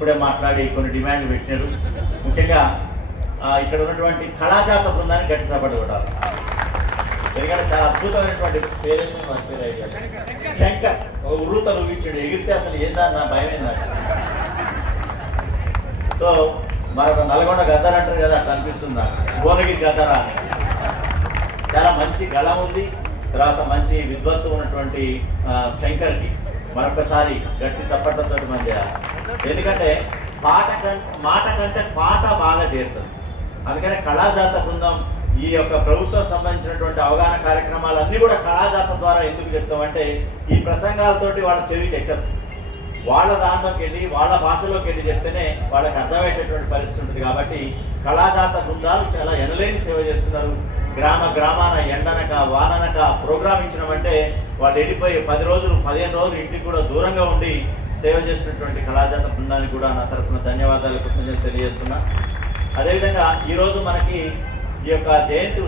ఇప్పుడే మాట్లాడి కొన్ని డిమాండ్లు పెట్టినారు. ముఖ్యంగా ఇక్కడ ఉన్నటువంటి కళాజాత బృందానికి గట్టి చప్పట్లు కొట్టాలి. ఎందుకంటే చాలా అద్భుతమైనటువంటి పేరేంటి మన పేరు ఐడియా శంకర్ ఉర్రూతలు ఇచ్చాడు, ఎగిరితే అసలు ఏందా నా భయం ఏందా. సో మరొక నల్గొండ గద్దర్ అంటారు కదా, అట్లా అనిపిస్తుంది నాకు, భువనగిరి గద్దరా అని. చాలా మంచి గళం ఉంది, తర్వాత మంచి విద్వత్తు ఉన్నటువంటి శంకర్కి మరొకసారి గట్టి చప్పట్లతో మనం చేయాలి. ఎందుకంటే మాట కంటే పాట బాగా చేరుతుంది. అందుకనే కళాజాత బృందం ఈ యొక్క ప్రభుత్వం సంబంధించినటువంటి అవగాహన కార్యక్రమాలన్నీ కూడా కళాజాత ద్వారా ఎందుకు చెప్తామంటే ఈ ప్రసంగాలతోటి వాళ్ళ చెవికి ఎక్కదు. వాళ్ళ దాంట్లోకి వెళ్ళి వాళ్ళ భాషలోకి వెళ్ళి చెప్తేనే వాళ్ళకి అర్థమయ్యేటటువంటి పరిస్థితి ఉంటుంది. కాబట్టి కళాజాత బృందాలు చాలా ఎనలేని సేవ చేస్తున్నారు. గ్రామ గ్రామాన ఎండనక వాననక ప్రోగ్రామ్ ఇచ్చినామంటే వాళ్ళు వెళ్ళిపోయి 10 రోజులు 15 రోజులు ఇంటికి కూడా దూరంగా ఉండి సేవ చేసినటువంటి కళాజాత బృందానికి కూడా నా తరఫున ధన్యవాదాలు కృతజ్ఞతలు తెలియజేస్తున్నా. అదేవిధంగా ఈరోజు మనకి ఈ యొక్క జయంతి